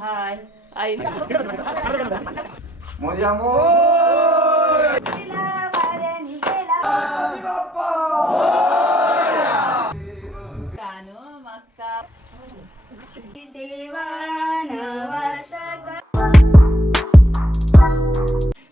High I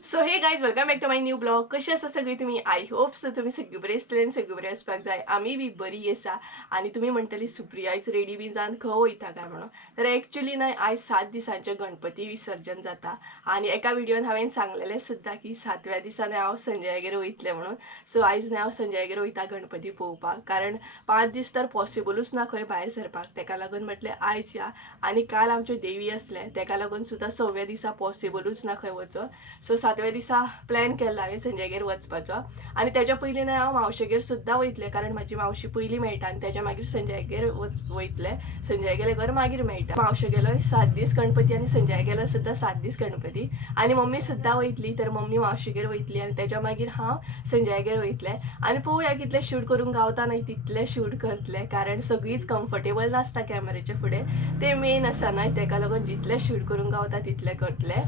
so hey guys welcome back to my new blog. कशी आसा सगळी तुम्ही? आय होप सो तुम्ही सगळी बरे आसतले आनी सगळी बरे आसपाक जाय. आमी बी बरी आसा. आनी तुम्ही म्हणटली सुप्रिया आयज रेडी बी जावन खंय वयता काय म्हणून. तर एक्चुअली न्हय आयज 7 दिसांचें गणपती विसर्जन जाता आनी एका व्हिडिओन हांवें सांगलेलें सुद्दां की 7व्या दिसांनी हांव संजयागेर वयतलें म्हणून. सो आयज न्हय हांव संजयागेर वयता गणपती पळोवपाक, कारण 5 दीस तर पॉसिबलूच ना खंय भायर सरपाक. तेका लागून म्हटलें आयज या. आनी काल आमच्यो देवी आसले तेका लागून सुद्दां 6व्या दिसा पॉसिबलूच ना खंय वचून. सो 7व्या दिसा प्लॅन केला हांवें संजयगेर वचपाचो. आनी तेच्या पयलीं न्हय हांव मावशेगेर सुद्दां वयतलें, कारण म्हाजी मावशी पयलीं मेळटा आनी तेच्या मागीर संजयगेर वयतलें. संजय गेले घर मागीर मेळटा. मावशे गेलो 7 दीस गणपती आनी संजय गेलो सुद्दां 7 दीस गणपती. आनी मम्मी सुद्दां वयतली, तर मम्मी मावशेगेर वयतली आनी तेच्या मागीर हांव संजयगेर वयतलें. आनी पळोवया कितलें शूट करूंक गावता न्हय तितलें शूट करतलें, कारण सगळींच कम्फर्टेबल नासता कॅमेराच्या फुडें. तें मेन आसा न्हय, तेका लागून जितलें शूट करूंक गावता तितलें करतलें.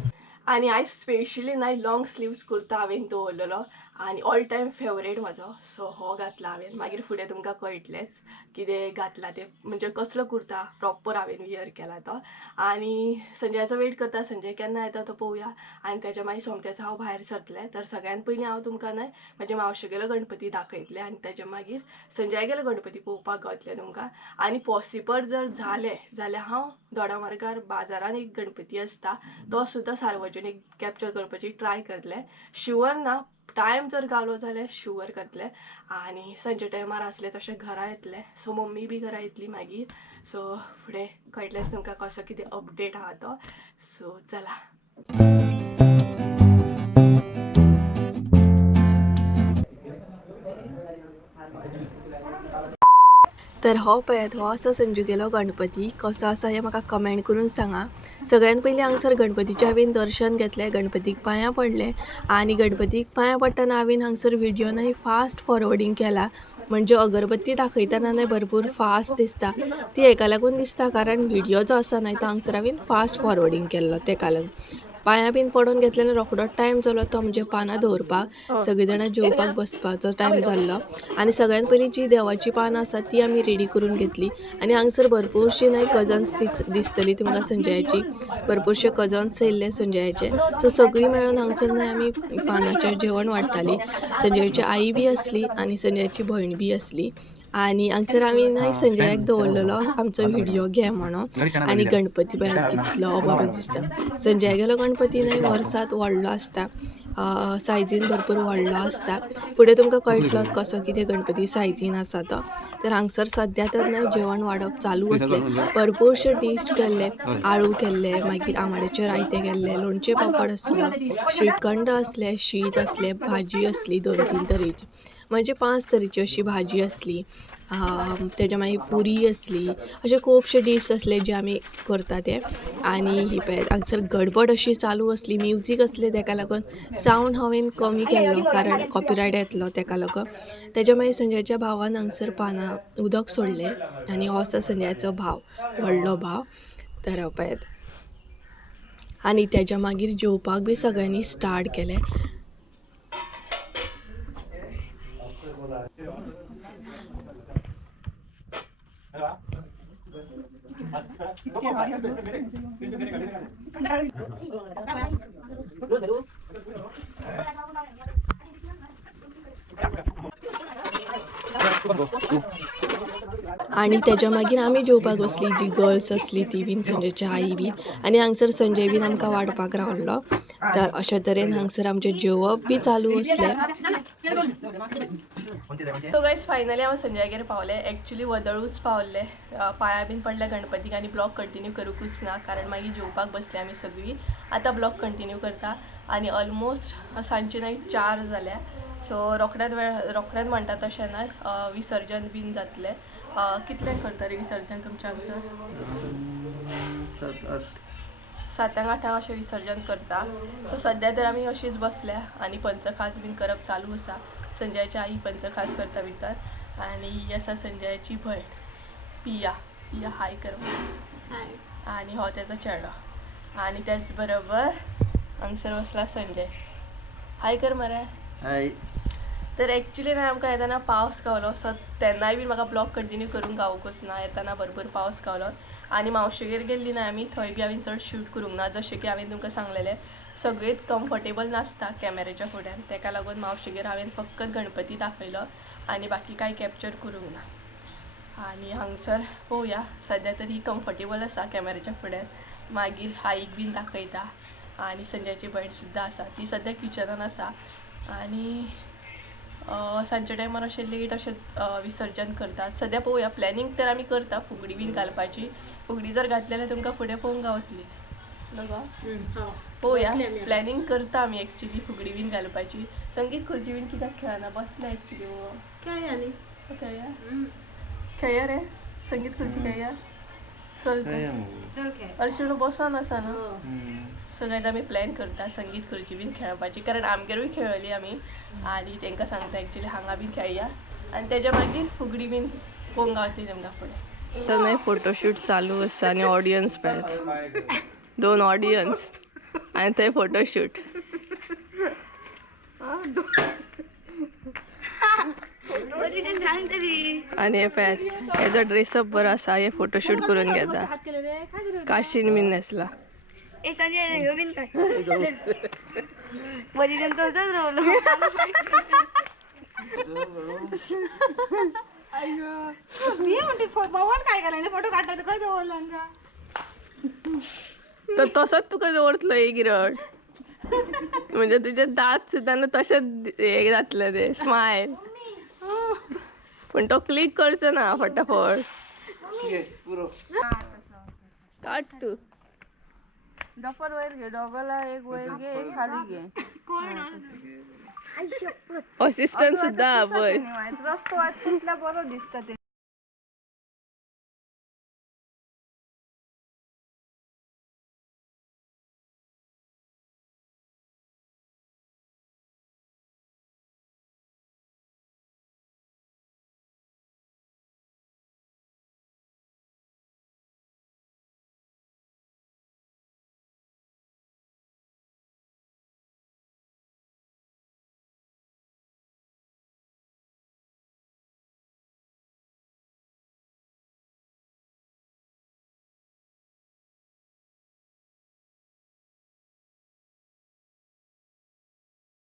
आनी आयज स्पेशली न्हय लॉंग स्लीव्स कुर्ता हांवें दवरलेलो आनी ऑल टायम फेवरेट म्हाजो. सो हो घातला हांवें. मागीर फुडें तुमकां कळटलेंच कितें घातला तें, म्हणजे कसलो कुर्ता प्रॉपर हांवें वियर केला तो. आनी संजयाचो वेट करता, संजय केन्ना येता तो पळोवया. आनी तेच्या मागीर सोमतेच हांव भायर सरतलें. तर सगळ्यान पयलीं हांव तुमकां न्हय म्हाजे मावशे गेलो गणपती दाखयतलें आनी तेच्या मागीर संजय गेलो गणपती पळोवपाक गावतलें तुमकां. आनी पॉसिबल जर जालें जाल्यार हांव दोडामार्गार बाजारान एक गणपती आसता तो सुद्दां सार्वजनीक कॅप्चर करपाची ट्राय करतलें. शुअर ना, टायम जर गावलो जाल्यार शुअर करतलें. आनी सांजे टायमार आसलें तशें घरा येतलें. सो मम्मी बी घरा येतली मागीर. सो फुडें कळटलेंच तुमकां कसो कितें अपडेट आहा तो. सो चला. तर हो पळयात, हो आसा संजू गेलो गणपती. कसो आसा हें म्हाका कमेंट करून सांगा. सगळ्यान पयलीं हांगसर गणपतीचें हांवें दर्शन घेतलें, गणपतीक पांयां पडलें. आनी गणपतीक पांयां पडटना हांवें हांगसर व्हिडिओ न्हय फास्ट फॉरवर्डिंग केला. म्हणजे अगरबत्ती दाखयतना न्हय भरपूर फास्ट दिसता. ती हेका लागून दिसता कारण व्हिडिओ जो आसा न्हय तो हांगसर हांवें फास्ट फॉरवर्डिंग केल्लो तेका लागून. पांयां बीन पडोवन घेतले आनी रोखडोच टायम जालो तो म्हणजे पानां दवरपाक. सगळीं जाणां जेवपाक बसपाचो टायम जाल्लो. आनी सगळ्यान पयलीं जी देवाची पानां आसा ती आमी रेडी करून घेतली. आनी हांगसर भरपूरशीं न्हय कजन्स दिसतलीं तुमकां संजयाची. भरपूरशे कजन्स येयल्ले संजयाचे. सो सगळीं मेळून हांगसर न्हय आमी पानाचें जेवण वाडटालीं. संजयाची आई बी आसली आनी संजयाची भयण बी आसली. आनी हांगसर आमी न्हय संजयाक दवरलेलो आमचो व्हिडिओ घे म्हणून. आनी गणपती पळयात कितलो बरो दिसता. संजय गेलो गणपती न्हय वर्सांत व्हडलो आसता, सायजीन भरपूर व्हडलो आसता. फुडें तुमकां कळटलो कसो कितें गणपती सायजीन आसा तो. तर हांगसर सद्या तर न्हय जेवण वाडप चालू आसलें. भरपूरशे डिश केल्ले, आळू केल्ले, मागीर आमाड्याचें रायतें केल्लें, लोणचें पापड आसलो, श्रीखंड आसलें, शीत आसलें, भाजी आसली 2-3 तरेची, म्हणजे 5 तरेची अशी भाजी आसली. तेच्या मागीर पुरी आसली. अशे खुबशे डीश आसले जे आमी करता ते. आनी ही पळयात हांगसर गडबड अशी चालू आसली. म्युजीक आसलें तेका लागून सावंड हांवें कमी केल्लो कारण कॉपीरायट येतलो तेका लागून. तेच्या मागीर संजयाच्या भावान हांगसर पानां उदक सोडलें आनी हो आसा संजयाचो भाव, व्हडलो भाव. तर हो पळयात. आनी तेच्या मागीर जेवपाक बी सगळ्यांनी स्टार्ट केलें. आनी तेच्या मागीर आमी जेवपाक बसली. जी गर्ल्स आसली ती बीन संजयची आई बीन. आनी हांगसर संजय बीन आमकां वाडपाक रावल्लो. तर अशे तरेन हांगसर आमचें जेवप बी चालू आसलें. सो गायज फायनली हांव संजयागेर पावलें. एक्चुली वदळूच पावल्लें. पांयां बीन पडल्या गणपतीक आनी ब्लॉग कंटिन्यू करूंकूच ना कारण मागीर जेवपाक बसले आमी सगळीं. आतां ब्लॉग कंटिन्यू करता. आनी ऑलमोस्ट सांजचे न्हय 4 जाल्या. सो रोखडेंच म्हणटा तशें न्हय विसर्जन बीन जातलें. कितल्यांक करता रे विसर्जन तुमच्या हांगसर? 7-8 अशें विसर्जन करता. सो सद्या तर आमी अशीच बसल्या आनी पंचखाज बीन करप चालू आसा. संजयाची आई पंचखाज करता भितर. आनी ही आसा संजयाची भयण पिया. या हाय कर हाय. आणि हो त्याचा चेडो आणि त्याचबरोबर हांगसर बसला संजय. हाय कर मरे. हाय. तर एक्चुली ना आमकां येताना पावस गावलो सो तेन्नाय बी म्हाका ब्लॉग कंटिन्यू करूंक गावूंकच ना. येताना भरपूर पावस गावलो आनी मावशेगेर गेल्ली ना आमी, थंय बी हांवें चड शूट करूंक ना. जशें की हांवें तुमकां सांगलेलें सगळींच कम्फर्टेबल नासता कॅमेऱ्याच्या फुड्यान, तेका लागून मावशेगेर हांवें फकत गणपती दाखयलो आनी बाकी कांय कॅप्चर करूंक ना. आनी हांगसर पळोवया, सद्या तरी कम्फर्टेबल आसा कॅमेऱ्याच्या फुड्यान. मागीर आईक बीन दाखयता आनी संजयची भयण सुद्दां आसा, ती सद्या किचनान आसा. आनी सांजच्या टायमार अशें लेट अशें विसर्जन करतात. सद्या पळोवया, प्लॅनिंग तर आमी करता फुगडी बीन घालपाची. फुगडी जर घातली जाल्यार तुमकां फुडें पळोवंक गावतली न्हू. पळोवया, प्लॅनिंग करता आमी एक्चुली फुगडी बीन घालपाची. संगीत खुर्ची बीन कित्याक खेळना, बसला एक्चुली. खेळया न्ही. खेळया खेळया रे, संगीत खुर्ची खेळया. चल अर्शून बसोन आसा न्हू. सो गायज आमी प्लॅन करता संगीत खुर्ची बीन खेळपाची, कारण आमगेरूय खेळली आमी आनी तांकां सांगता एक्चुली हांगा बीन खेळया आनी तेज्या मागीर फुगडी बीन पळोवंक गावतली तुमकां फुडें. तर मागीर फोटोशूट चालू आसा आनी ऑडियन्स पळयात, 2 ऑडियन्स आनी थंय फोटोशूट. आनी हे पळयात, हेजो ड्रेसअप बरो आसा, हे फोटोशूट करून घेता. काशीन बीन न्हेसला. तर तसोच तुका दवरतलो एक गिरण, म्हणजे तुजे दात सुद्दां न्हू तशेंच हे जातले ते स्मायल. पण तो क्लिक करचो ना फटाफट. काट तू. डफर वयर घे, डॉगला एक वयर घे, एक खाली घे. असिस्टंट सुद्दां पळय. रस्तो वाट कसला बरो दिसता ते.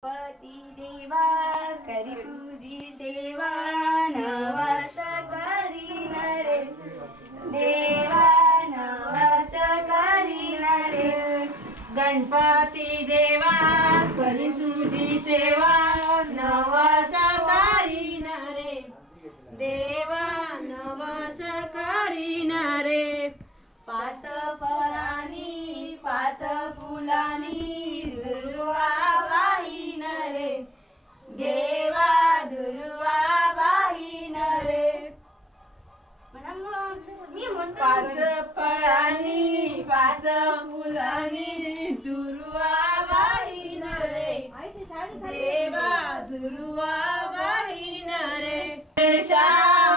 गणपती देवा करी तुझी सेवा, नवस करीन रे देवा, नवस करीन रे. गणपती देवा करी तुझी सेवा, नवस करीन रे देवा, नवस करीन रे. 5 फळांनी 5 फुलांनी दुर्वा वाहीन रे देवा, दुर्वा वाहीन रे. 5 फळांनी 5 फुलांनी दुर्वा वाहीन रे देवा, दुर्वा वाहीन रे.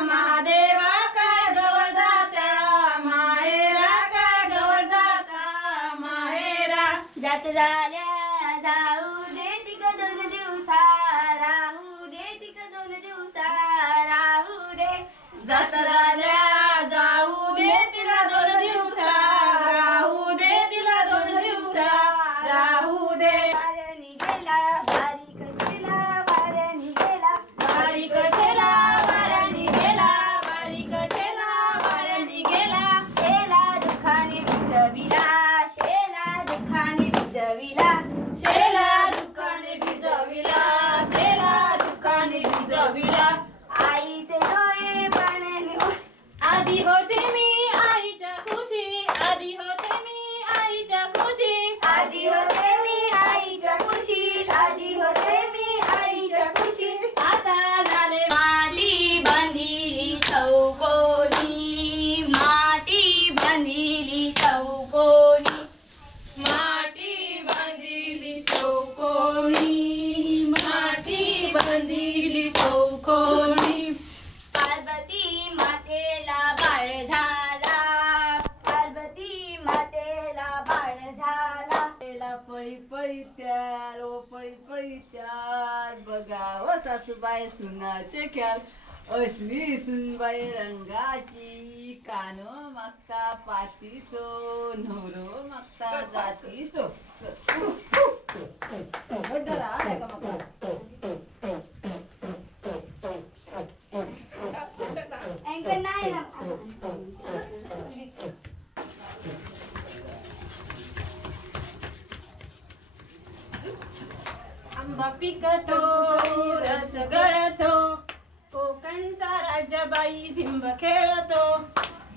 महादेवा काय गवर जात्या माहेरा, काय गवर जाता माहेरा. जात झाल्या जाऊ दे तिक 2 दिवसा, राहू दे तिक 2 दिवसा, राहू दे. जात झाल्या जाऊ दे तिला 2 दिवसा, राहू दे तिला 2 दिवसा, राहू दे. वाऱ्यानी गेला बारीक शेला, वाऱ्यानी गेला बारीक शेला, वाऱ्यानी गेला बारीक शेला, वाऱ्यानी गेला. शेला दुखाने भिजविला, शेला दुखाने भिजविला, शेला दुखाने भिजविला, शेला दुखाने भिजविला. आईचे डोळे पाण्याने सासूबाई सुनाचे ख्याल असली सुनबाई रंगाची कान मागता पातीचो नवरो मागता जातीचो आंबा पिकतो रस गळतो कोकणचा राजाबाई झिंब खेळतो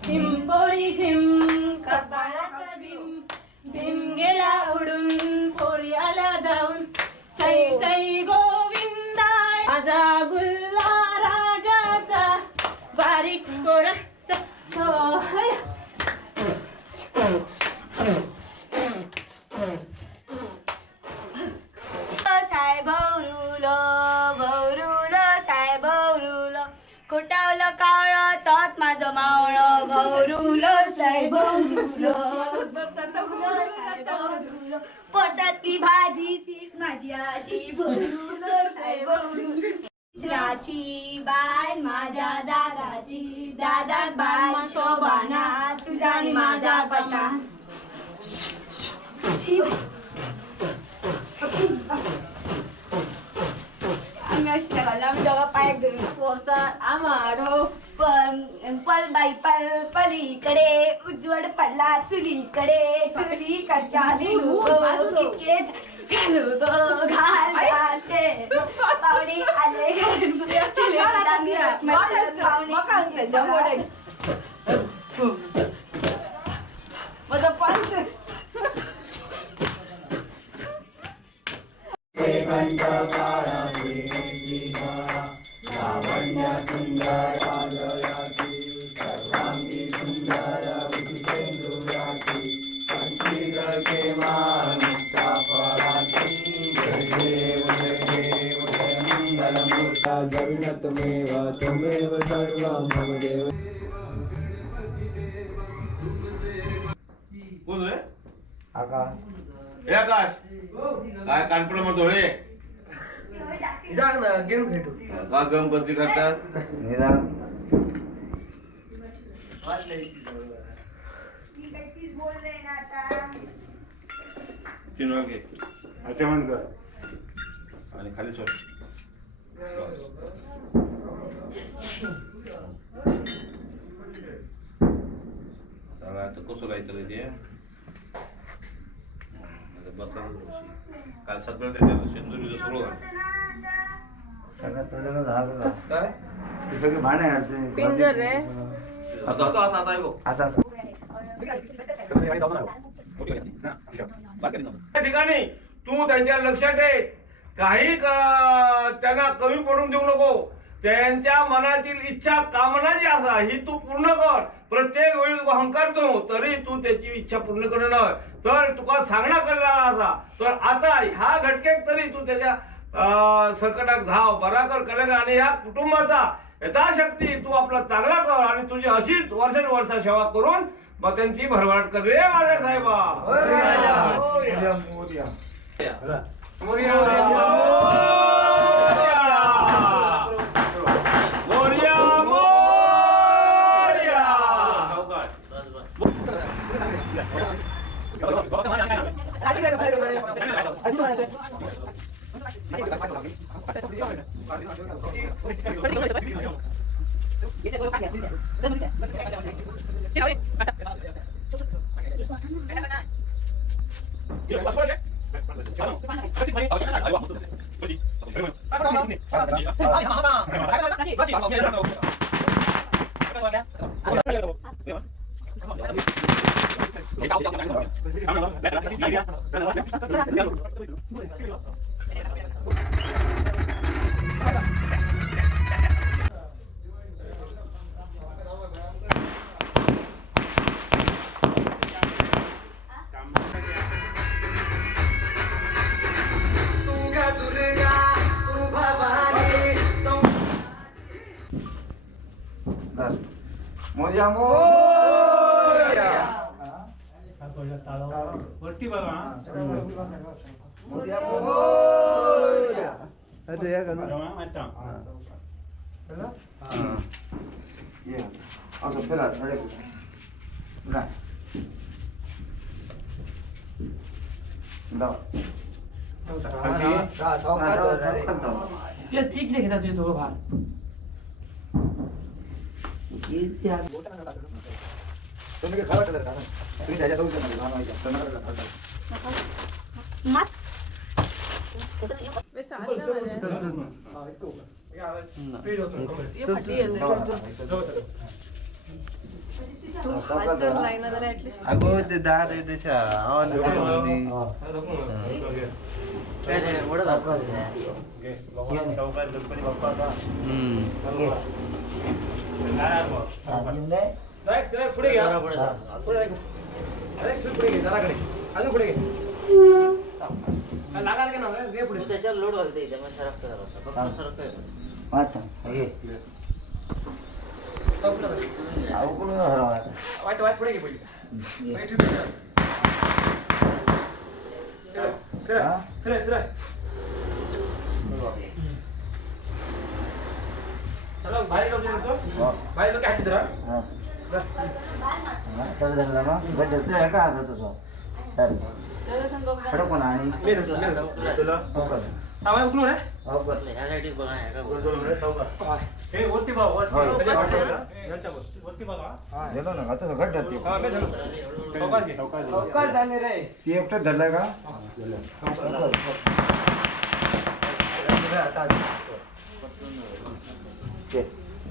झिंपोरी झिंम कपाळाचा झिंम भीम गेला उडून पोरी आला धावून सई सई गोविंदा माझा गुल्ला राजाचा बारीक पोराचा होय. साय भौरुलो साय भौरुलो खोटावलं काळ तात माझं मावळ भौरुलो साय भौरुलो पोसातली भाजी ती माझी आजी भौरुलो साय भौरुलो राची बाय माझ्या दादाची दादा बाय शोभाना तुझा आणि माझा पटा आम्ही अशी लागला आम्ही दोघं पाय पोरसात आम्हाडो पलबाई पलीकडे उज्वड पडला चुलीकडे चुलीकडच्या कितके घालू गो घालते पाहुणे आले पाहुणे जगन्नाथमेव त्वमेव सर्वं मम देव. कोण रे? आकाश. हे आकाश काय कानपड मग धोळे गेम खेळतो. का गणपती करतात निदान तीन वागे आचमन कर आणि खाली सोड आता कसं लायचं ते बसा काल सगळं त्याच्यात सिंधुदुर्ग सुरू झालं सगळ्यात पहिल्यांदा झालं काय ते सगळे भांडे घालते पिंजर रे. आता आहे बघ आता त्या ठिकाणी तू त्यांच्या लक्षात ठेव काही त्यांना कमी पडून देऊ नको त्यांच्या मनातील इच्छा कामना जी असा ही तू पूर्ण कर प्रत्येक वेळी तू हंकारतो तरी तू त्याची इच्छा पूर्ण करणं तर तुका सांगणं करला असा तर आता ह्या घटकेत तरी तू त्याच्या सकटाक धाव बरा कर कलग आणि ह्या कुटुंबाचा यथाशक्ती तू आपला चांगला कर आणि तुझी अशीच वर्षानुवर्ष सेवा करून मग त्यांची भरभराट कर रे माझ्या साहेबा. मोर्या मोर्या वरती बघा मोर्या मोर्या आता या करू ये असं फिरा थोडे नाही तुम्ही काय खावा का तुम्ही त्याच्या जाऊ अगो ते दार दिशा पुढे घ्या पुढे घे जराकडे अजून पुढे घे लागाल की नाही पुढे त्याच्यावर लोड होते वाईट वाईट पुढे घे पहिले चला बाहेर बाहेर काय जरा एकटं धरलाय का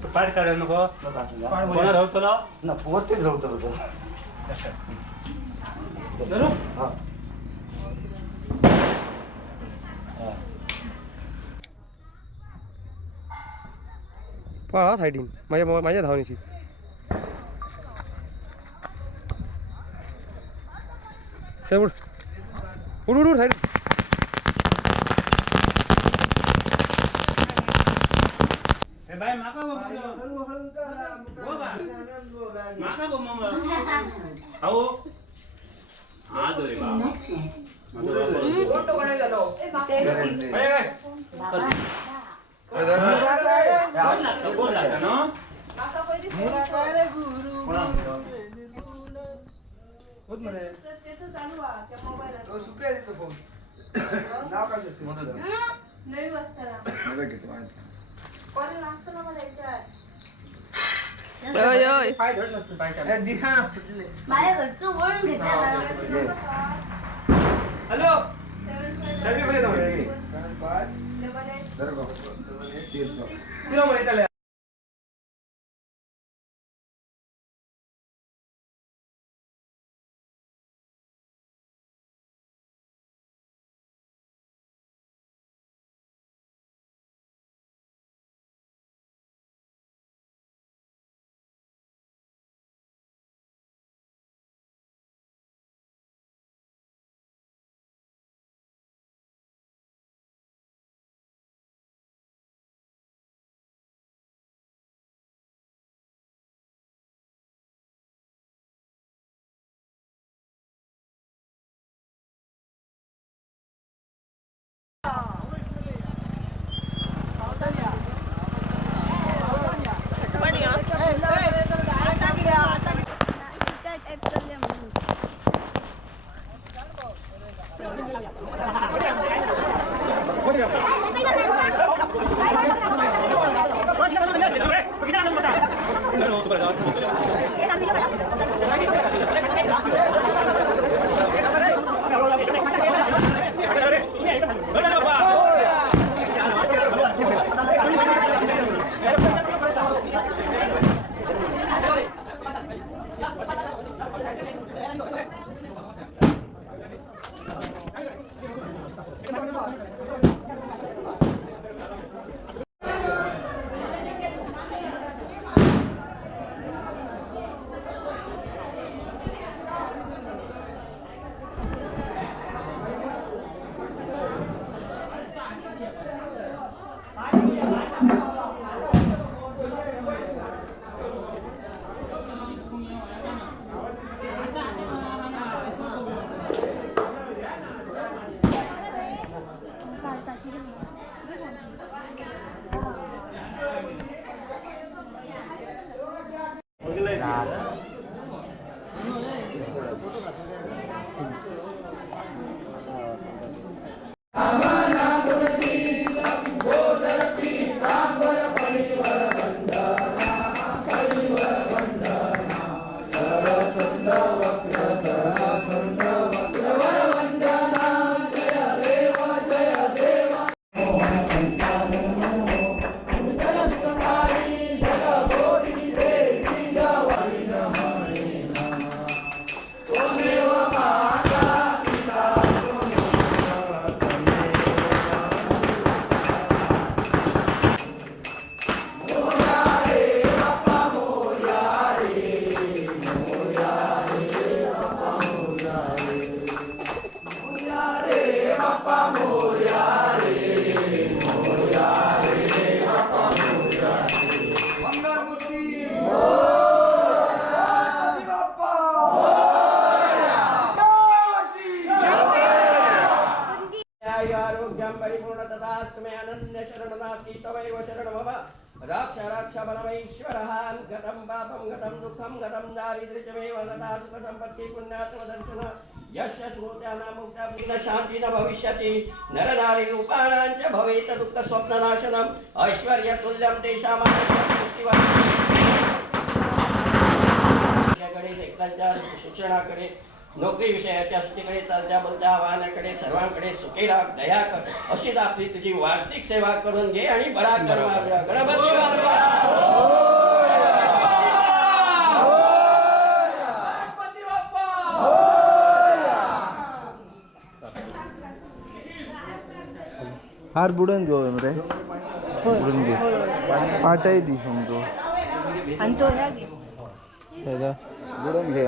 पाठ काढायला नको कोणा राहतो ना वरतीच राहतो होतो पहा साईडिंग माझ्या धावणीची उड उड उड साईड बाय माका अहो आज रे पाय धड नसतो पाय माझ्या घरचं वळून घेतलं हॅलो सगळीकडे जाऊ आरोग्यं परिपूर्णतदास्तु मे अनन्य शरणनाथी तवैव शरणमव रक्ष रक्ष बलमैश्वरः गतं पापं गतं दुःखं गतं दारिद्र्यमेव गता सुखसम्पत्ति पुण्यात्मदर्शन यस्य श्रोत्यानामुक्ता शान्ति न भविष्यति नरनारी रूपाणां च भवेत् दुःखस्वप्ननाशनम् ऐश्वर्यतुल्यं तेषामाकडे लेकरांच्या शिक्षणाकडे नोकरी विषयाच्या स्थितीकडे चालत्या बोलत्या आव्हानाकडे सर्वांकडे सुखी राख दया कर अशीच आपली तुझी वार्षिक सेवा करून घे आणि बरा कर मारूया. गणपती हार बुडून घेऊ रे बुडून घे पाटाई दी समजो आणि तो ह्या घे बुडून घे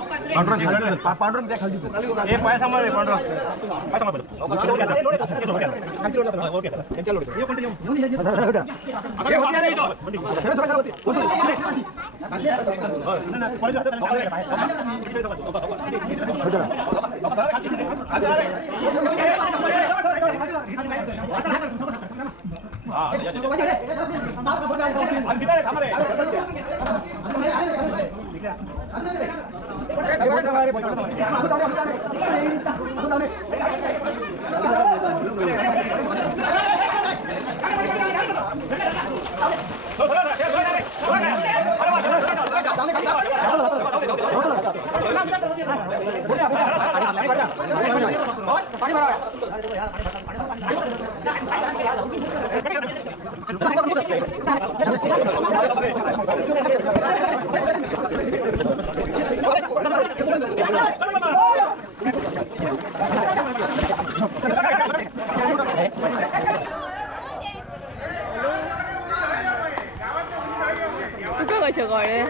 पांढरून त्या खाली हे पाय सांभाळ रे पांढरा पाय सांभाळ तुका कशें कळ्ळें?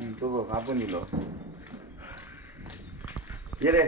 तो बघ आपण इलो ये रे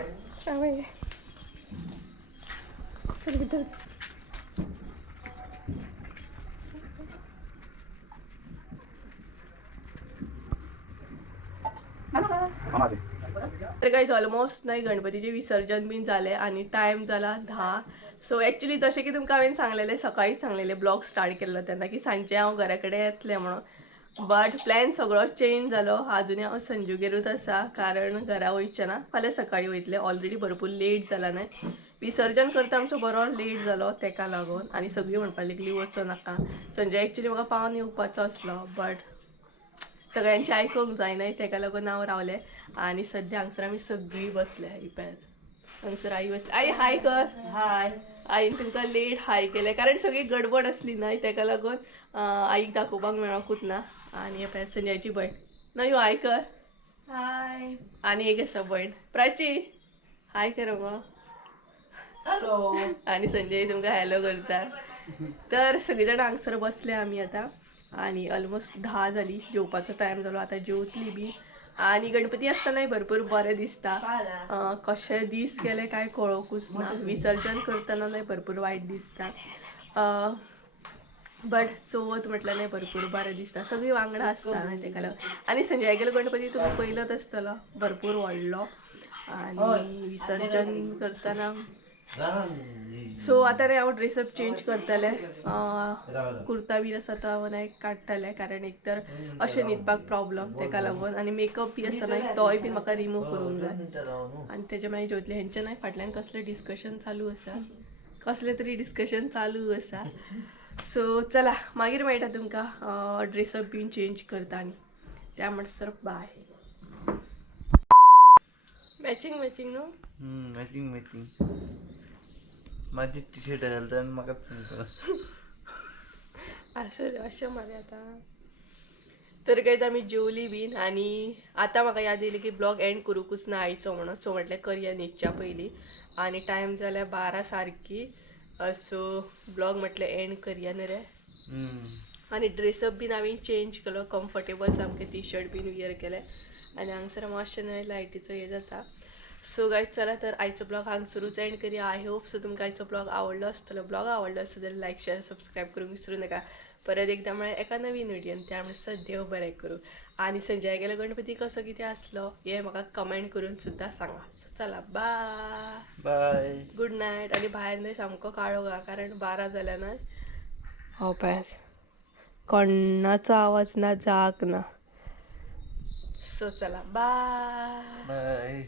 तर काहीच ऑलमोस्ट नाही गणपतीचे विसर्जन बीन झाले आणि टाइम झाला 10. सो ॲक्च्युली जसे की तुमकां हांवें सांगलेले सकाळीच सांगलेले ब्लॉग स्टार्ट केल्लो तेन्ना की सांजचे हांव घरा कडेन येतलें म्हणून बट प्लॅन सगळो चेंज जालो. आजुनी हांव संजूगेरूच आसा कारण घरा वयचें ना, फाल्यां सकाळीं वयतलें. ऑलरेडी भरपूर लेट जाला न्हय, विसर्जन करता आमचो बरो लेट जालो तेका लागून आनी सगळीं म्हणपाक लागली वचो नाका. संजय ॲक्च्युली म्हाका पावन येवपाचो आसलो बट सगळ्यांचे आयकूंक जायना तेका लागून हांव रावलें. आणि सध्या हांगसर आमी सगळीं बसल्या इपॅर. हांगसर आई बसली. आई हाय कर. हाय. आईन तुमकां लेट हाय केलें कारण सगळी गडबड असली न्हय तेका लागून आईक दाखोवपाक मेळोकूच ना. आनी पळय संजयाची भयण न्हय हाय कर. हाय. आनी एक आसा भयण प्राची हाय कर मगो. हॅलो. आनी संजय तुमकां हॅलो करता. तर सगळीं जाणां हांगसर बसले आमी आतां आनी ऑलमोस्ट 10 जाली. जेवपाचो टायम जालो आतां जेवतली बी. आणि गणपती असतानाय भरपूर बरें दिसता. कशे दीस गेले काय कळोकूच ना. विसर्जन करतना नाही भरपूर वायट दिसता बट चवथ म्हटल्यार नाही भरपूर बरें दिसता. सगळीं वांगडा आसता न्हय तेका लागून. आनी संजय गेलो गणपती तुमी पयलोच आसतलो भरपूर व्हडलो आनी विसर्जन करतना. सो आतां रे हांव ड्रेसअप चेंज करतलें. कुर्ता बी आसा तो हांव नाही काडटलें कारण एक तर अशें न्हिदपाक प्रॉब्लम तेका लागून आनी मेकअप बी आसा न्हय तोय बी म्हाका रिमूव करूंक जाय. आनी तेजे मागीर जेवतलें. हेंचें न्हय फाटल्यान कसलें डिस्कशन चालू आसा, कसलें तरी डिस्कशन चालू आसा. सो चला मागीर मेळटा तुमकां ड्रेसअप बीन चेंज करता आनी त्या म्हणसर बाय. मॅचिंग मॅचिंग न्हू. मॅचिंग माझी टी शर्ट घालता आनी म्हाकाच सांगता असं अशें मरे आतां. तर कांयच आमी जेवली बीन आनी आतां म्हाका याद येयली की ब्लॉग एंड करूंकूच ना आयचो म्हणून. सो म्हटलें करया न्हिदच्या पयलीं आनी टायम जाल्यार 12 सारकी. सो ब्लॉग म्हटलें एंड करया न्ही रे. आनी ड्रेसअप बीन हांवें चेंज केलो. कम्फर्टेबल सामकें टी शर्ट बीन वियर केलें आनी हांगसर मातशें न्हय लायटीचो हें जाता. सो गायज चला तर आयचो ब्लॉग हांगसरूच एंड करूया. आय होप सो तुमकां आयचो ब्लॉग आवडलो आसतलो. ब्लॉग आवडलो आसता जाल्यार लायक शेअर सबस्क्राईब करूंक विसरू नका. परत एकदा म्हळ्यार एका नवीन व्हिडियोन. त्या म्हणसर देव बरें करूं. आनी संजय गेलो गणपती कसो कितें आसलो हें म्हाका कमेंट करून सुद्दां सांगा. सो चला बाय बाय गुड नायट. आनी भायर न्हय सामको काळो गा कारण 12 जाल्या न्हय. हो पळय कोणाचो आवाज ना जाग ना. सो चला बाय. बाय.